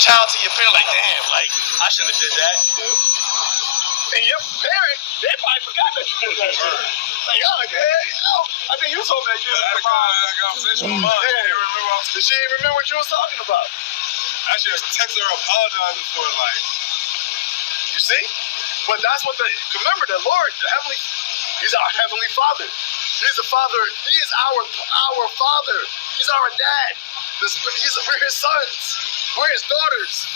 child to your parent, like, damn, like, I shouldn't have did that. And your parent, they probably forgot that you did that shit. Like, oh, I think you told me that you did that. I got conversation with mom. She didn't remember what you was talking about. I should have texted her apologizing for it, like, you see? But that's what remember the Lord, the Heavenly, He's our Heavenly Father. He's the Father, He is our Father. He's our dad. We're His sons. We're His daughters.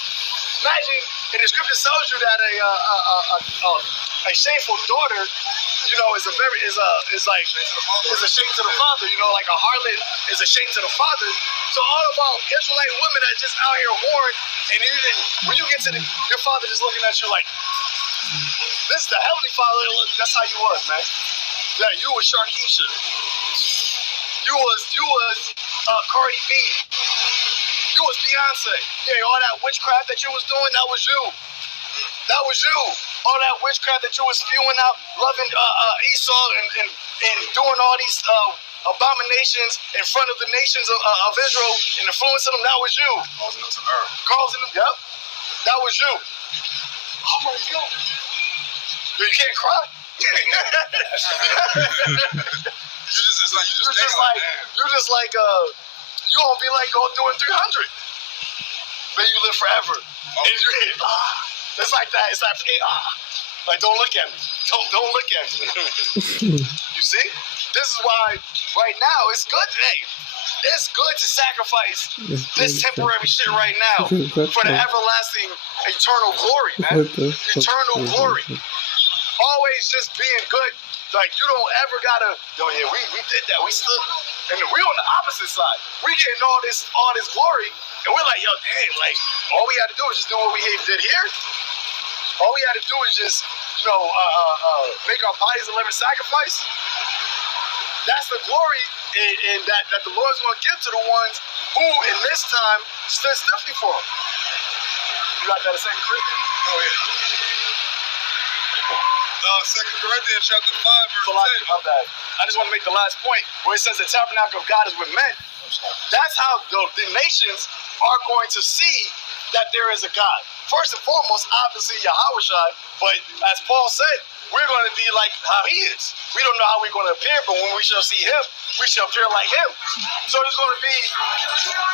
Imagine, and the scripture tells you that a shameful daughter, you know, is a shame to the father. You know, like a harlot is a shame to the father. So all about Israelite women that just out here whoring, and when you get to your father just looking at you like, this is the Heavenly Father. That's how you was, man. Yeah, you was Sharkeisha. You was Cardi B. You was Beyonce. Yeah, all that witchcraft that you was doing, that was you. That was you. All that witchcraft that you was spewing out, loving Esau and doing all these abominations in front of the nations of Israel and influencing them, that was you. Causing them, yep. That was you. Oh my God. You can't cry. You gonna be like doing 300. But you live forever. And it's like that. It's like don't look at me. Don't look at me. You see? This is why right now it's good. Hey, it's good to sacrifice this temporary shit right now for the everlasting eternal glory, man. Eternal glory. Always just being good. Like, you don't ever gotta, we did that. We stood, and we on the opposite side. We getting all this glory, and we're like, damn, like, all we had to do is just do what we did here. All we had to do is just, make our bodies a living sacrifice. That's the glory and that the Lord's going to give to the ones who, in this time, stood stiffly for Him. You got that in 2 Corinthians? Oh, yeah. 2 Corinthians chapter 5, verse 10. I just want to make the last point where it says the tabernacle of God is with men. That's how the nations are going to see that there is a God. First and foremost, obviously Yahushua, but as Paul said, we're going to be like how He is. We don't know how we're going to appear, but when we shall see Him, we shall appear like Him. So there's going to be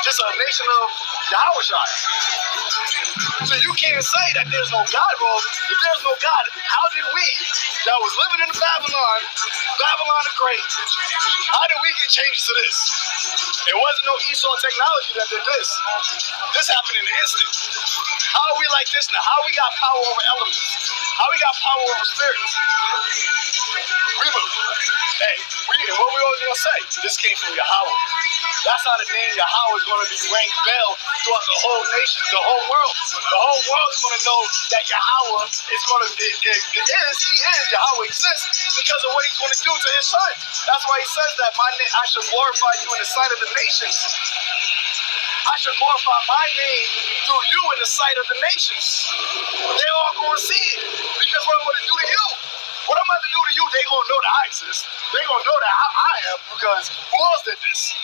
just a nation of Yahushua. So you can't say that there's no God, bro. If there's no God, how did we, that was living in Babylon the Great, how did we get changes to this? It wasn't no Esau technology that did this. This happened in an instant. How are we like this now? How we got power over elements? How we got power over spirits? And what we always gonna say? This came from Yahweh. That's how the name Yahweh is going to be ranked bell throughout the whole nation, the whole world. The whole world is going to know that Yahweh is going to, He is, Yahweh exists because of what He's going to do to His Son. That's why He says that I should glorify you in the sight of the nations. I should glorify my name through you in the sight of the nations. They're all going to see it because what I'm going to do to you. What I'm about to do to you, they're going to know that I exist. They're going to know that I am because who else did this?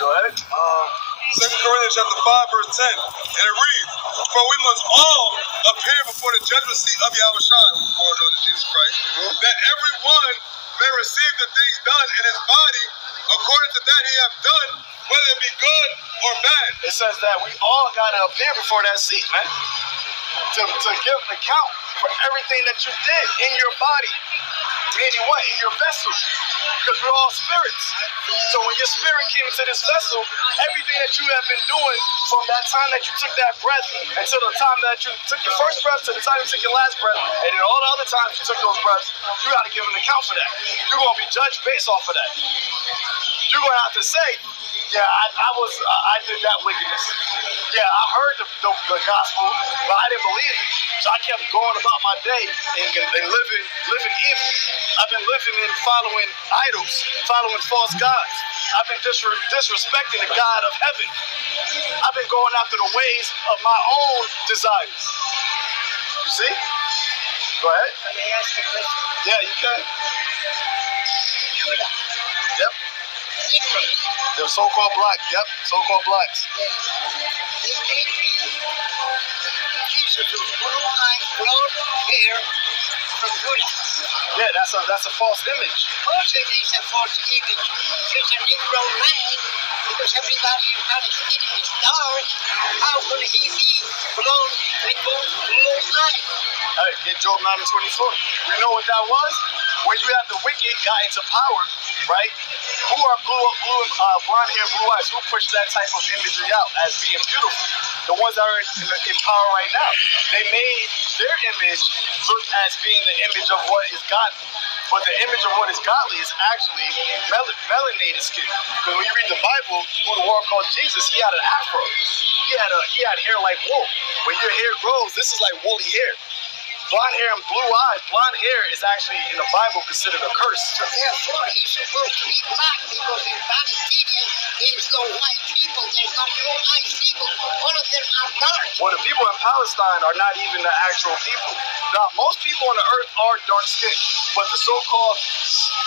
Go ahead. 2 Corinthians chapter 5, verse 10. And it reads, for we must all appear before the judgment seat of Yahushua, before the Lord Jesus Christ, that every one may receive the things done in his body according to that he hath done, whether it be good or bad. It says that we all got to appear before that seat, man, to give an account for everything that you did in your body. Meaning what? In your vessel. Because we're all spirits. So when your spirit came into this vessel, everything that you have been doing from that time that you took that breath until the time that you took your first breath to the time you took your last breath, and then all the other times you took those breaths, you got to give an account for that. You're going to be judged based off of that. You're going to have to say, yeah, I did that wickedness. Yeah, I heard the gospel, but I didn't believe it. So I kept going about my day and living evil. I've been living and following idols, following false gods. I've been disrespecting the God of heaven. I've been going after the ways of my own desires. You see? Go ahead. Can I ask a question? Yeah, you can. Judah. Yep. The so-called black, yep, so-called blacks. Jesus with blue eyes, blonde hair from Judah. Yeah, that's a false image. Also, it is a false image. He's a Negro man because everybody in Palestine is dark. How could he be blonde with blue eyes? Hey, get Job 9:24. You know what that was? When you have the wicked got into power, right? Who are blonde hair, blue eyes? Who pushed that type of imagery out as being beautiful? The ones that are in power right now. They made their image look as being the image of what is godly. But the image of what is godly is actually melanated skin. Because when you read the Bible, who the world called Jesus, he had an afro. He had hair like wool. When your hair grows, this is like woolly hair. Blonde hair and blue eyes. Blonde hair is actually in the Bible considered a curse. So therefore, he's supposed to be black because in Palestine there's no white people, there's no blue-eyed people. All of them are dark. Well, the people in Palestine are not even the actual people. Now, most people on the earth are dark skinned, but the so-called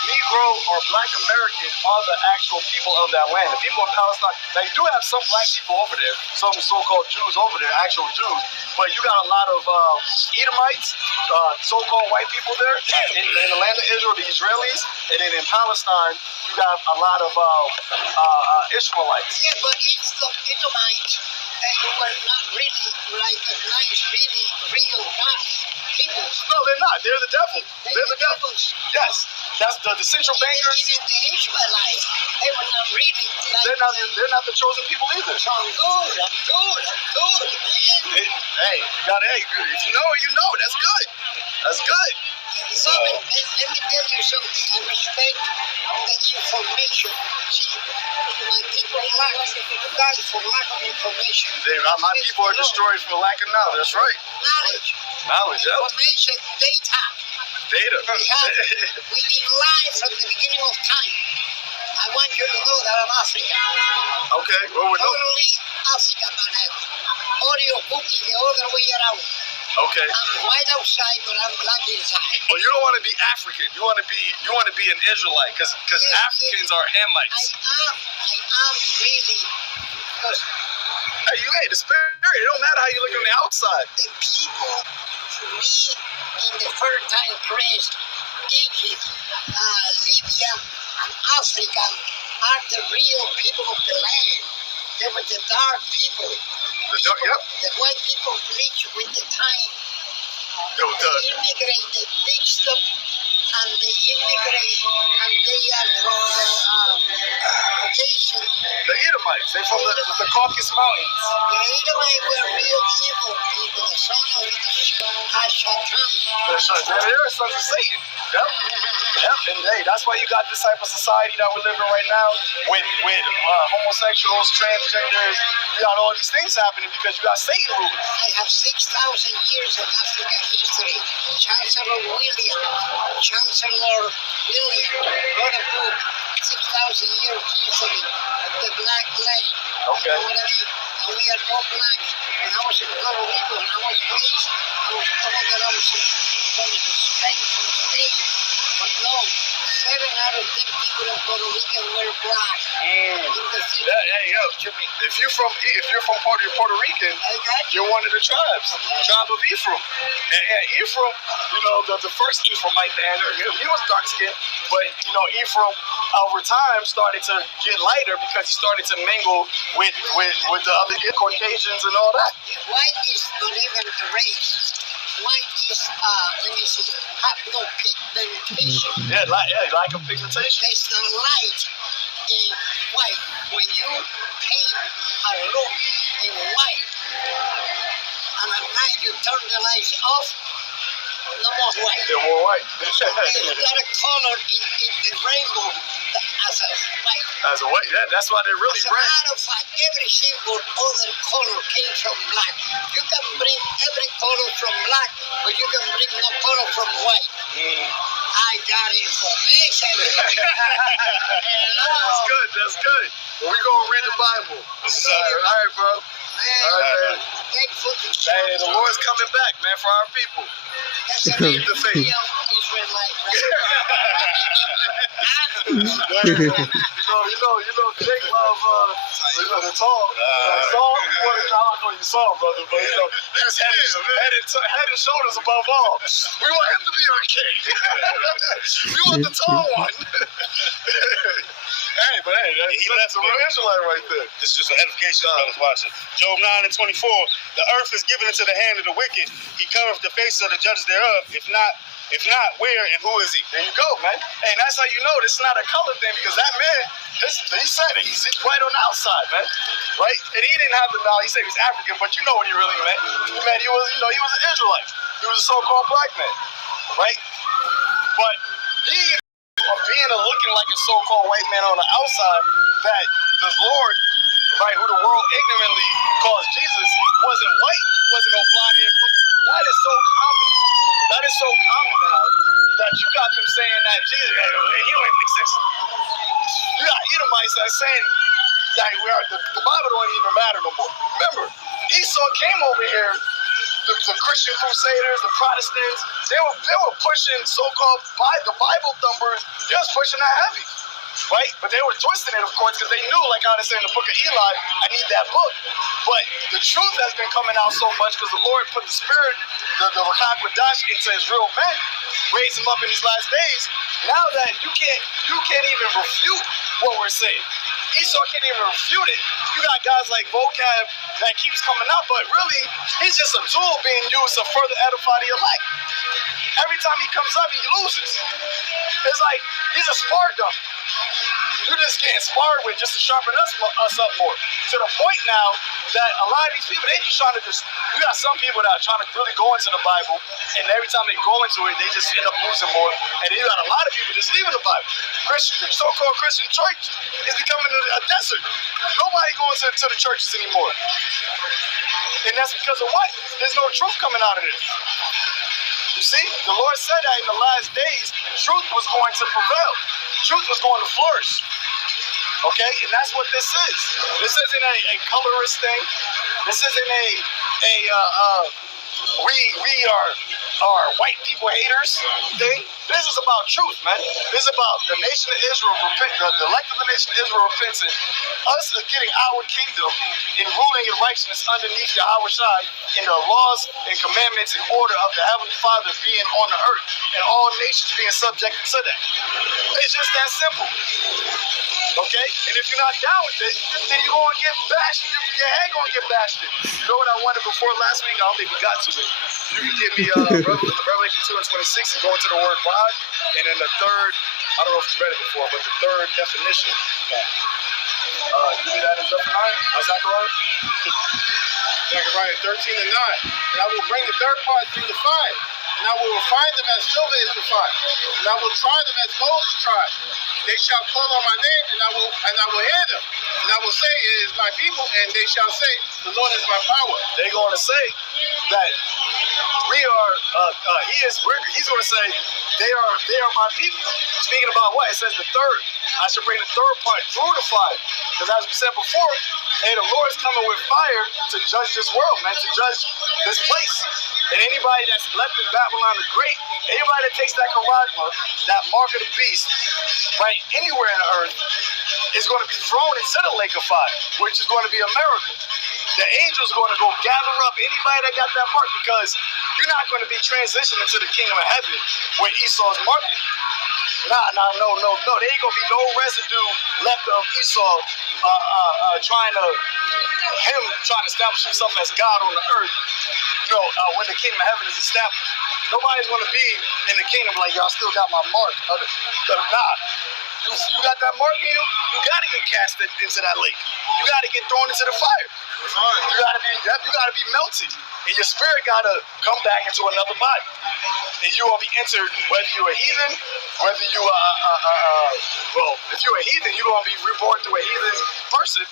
Negro or Black American are the actual people of that land. The people in Palestine, now you do have some black people over there, some so-called Jews over there, actual Jews, but you got a lot of Edomites, so-called white people there in the land of Israel, the Israelis, and then in Palestine, you got a lot of Ishmaelites. Yeah, but it's the Edomites who were not really like a nice, really real God people. No, they're not. They're the devil. They're the devils. Yes. That's the central bankers. Even the Ishmaelites, they were not really like They're not the chosen people either. So I'm good, man. Hey, if you know it, you know. That's good. That's good. So, let me tell you something. I respect the information. See, my people die for lack of information. My people are destroyed for lack of knowledge. That's right. Knowledge, yeah. Information, data. Data. We've been live from the beginning of time. I want you to know that I'm African. Okay, well, we're totally African, man. Oreo cookie the other way around. Okay. I'm white outside, but I'm black inside. Well, you don't want to be African. You want to be an Israelite, because yes, Africans are Hamites. I am really, because the spirit. It don't matter how you look on the outside. The people, to me, in the fertile crest, Egypt, Libya, and Africa, are the real people of the land. They were the dark people. The white people reach with the time. They immigrate, they fix them, and they immigrate, and they are from the Caucasian. The Edomites, they're from the Caucasus Mountains. The Edomites were real evil people, the son of Ashatan. They're sons of Satan. Yep, and hey, that's why you got this type of society that we're living right now with homosexuals, transgenders. You got all these things happening because you got Satan ruling. I have 6,000 years of African history. Chancellor William wrote a book, 6,000 years history of the black land. Okay. You know what I mean? And we are all black. When I was in Puerto Rico, when I was raised, I was told that I was from the Spain, from Spain. But no, 7 out of 10 people in Puerto Rico were black. If you're from Puerto Rican, you're one of the tribes, tribe of Ephraim. And Ephraim, the first Ephraimite man, he was dark skinned, but Ephraim over time started to get lighter because he started to mingle with the other Caucasians and all that. White is not even a race. White is, have no pigmentation. Yeah, lack of pigmentation. There's no light in white. When you paint a room in white, and at night you turn the lights off, no more white. They're more white. So there's not a color in the rainbow as a white. As a white, that's why they're really red. As a matter of fact, every single other color came from black. You can bring every color from black, but you can bring no color from white. I got information. That's good. Well, we're going to read the Bible. All right, bro. All right, man. Thankful to the Lord's coming back, man, for our people. That's a real red light. You know, Jake love the tall. Saul, I don't know you saw, brother, but you know, he was head and shoulders above all. We want him to be our king. We want the tall one. Hey, that's a real Israelite right there. This is just an edification of brothers watching. Job 9:24. The earth is given into the hand of the wicked. He covereth the face of the judges thereof. If not, where and who is he? There you go, man. Hey, and that's how you know this is not a color thing, because that man, he said it. He's white on the outside, man. Right? And he didn't have the knowledge. He said he was African, but you know what he really meant. He meant he was an Israelite. He was a so-called black man. Right? But he, being looking like a so-called white man on the outside, that the Lord, right, who the world ignorantly calls Jesus, wasn't white, wasn't no blonde hair. That is so common. That is so common now that you got them saying that Jesus, hey, he don't even exist. You got Edomites that saying that the Bible don't even matter no more. Remember, Esau came over here. The Christian Crusaders, the Protestants, they were pushing so-called the Bible thumpers. They was pushing that heavy, right? But they were twisting it, of course, because they knew, like how they say in the book of Eli, I need that book. But the truth has been coming out so much because the Lord put the spirit, the Rakhakwadash, into his real men, raised him up in these last days. Now that you can't even refute what we're saying. Esau can't even refute it. You got guys like Vocab that keeps coming out, but really, he's just a tool being used to further edify the elect. Every time he comes up, he loses. It's like he's a spar dummy. You just getting sparred with just to sharpen us up more. To the point now that a lot of these people, they just trying to you got some people that are trying to really go into the Bible, and every time they go into it, they just end up losing more. And then you got a lot of people just leaving the Bible. The so-called Christian church is becoming a desert. Nobody goes to the churches anymore. And that's because of what? There's no truth coming out of this. You see, the Lord said that in the last days, truth was going to prevail. Truth was going to flourish. Okay, and that's what this is. This isn't a colorist thing. This isn't we are white people haters thing. This is about truth, man. This is about the nation of Israel the elect of the nation of Israel repenting, us getting our kingdom and ruling in righteousness underneath Yahweh Shai, and the laws and commandments and order of the Heavenly Father being on the earth, and all nations being subjected to that. It's just that simple. Okay? And if you're not down with it, then you're going to get bashed. Your head going to get bashed. You know what I wanted before last week? I don't think we got to it. You can give me Revelation 2:26 and go into the word God. And then the third, I don't know if you read it before, but the third definition. Give me that in Zechariah? Zechariah 13:9. And I will bring the third part through the fire, and I will refine them as silver is refined, and I will try them as gold is tried. They shall call on my name, and I will hear them. And I will say, it is my people, and they shall say, the Lord is my power. They're going to say that we are, he's going to say, they are my people. Speaking about what? It says the third. I should bring the third part through the fire. Because as we said before, hey, the Lord's coming with fire to judge this world, man, to judge this place. And anybody that's left in Babylon the Great, anybody that takes that charisma, that mark of the beast, right, anywhere in the earth, is going to be thrown into the lake of fire, which is going to be America. The angels are going to go gather up anybody that got that mark, because you're not going to be transitioning to the kingdom of heaven where Esau's marked. No. There ain't going to be no residue left of Esau trying to establish himself as God on the earth. When the kingdom of heaven is established, nobody's going to be in the kingdom like, y'all still got my mark. Nah. You got that mark in you, you got to get cast into that lake. You got to get thrown into the fire. You got to be melted. And your spirit got to come back into another body. And you will be entered, whether you're a heathen, whether you if you're a heathen, you're going to be reborn to a heathen person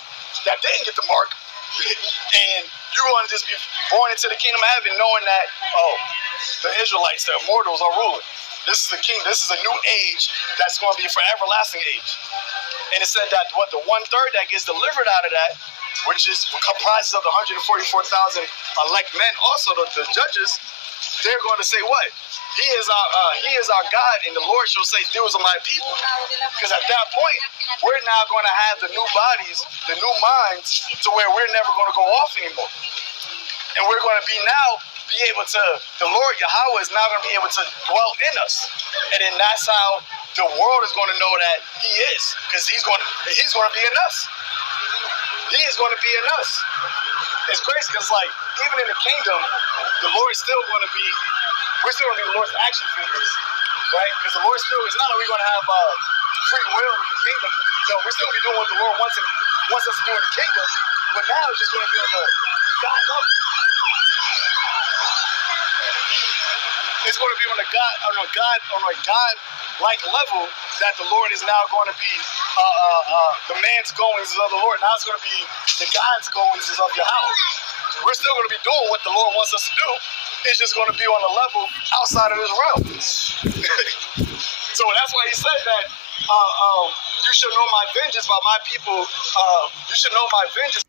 that didn't get the mark. And you're going to just be born into the kingdom of heaven knowing that, the Israelites, the immortals, are ruling. This is the king. This is a new age that's going to be for everlasting age. And it said that the 1/3 that gets delivered out of that, which comprises of the 144,000 elect men, also the judges, they're going to say what? He is our God, and the Lord shall say, "Those are my people." Because at that point, we're now going to have the new bodies, the new minds, to where we're never going to go off anymore. And we're going to be able to, the Lord Yahweh is now going to be able to dwell in us. And then that's how the world is going to know that he is, because he's going to be in us. He is going to be in us. It's crazy because, like, even in the kingdom, the Lord is still going to be, we're still going to be the Lord's action figures, right? Because the Lord still, it's not like we're going to have free will in the kingdom. You know, we're still going to be doing what the Lord wants us to do in the kingdom, but now it's just going to be on the God level. It's going to be on a God-like level that the Lord is now going to be the man's goings is of the Lord. Now it's going to be the God's goings is of Yahweh. We're still going to be doing what the Lord wants us to do. It's just going to be on a level outside of this realm. So that's why he said that you should know my vengeance by my people. You should know my vengeance.